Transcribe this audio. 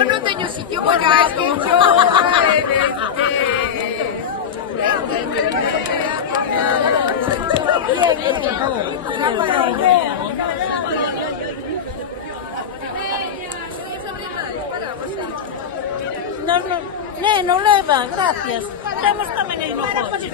Io non tengo sitio pagato. Non leva, gracias. Temos tamén aí no coche.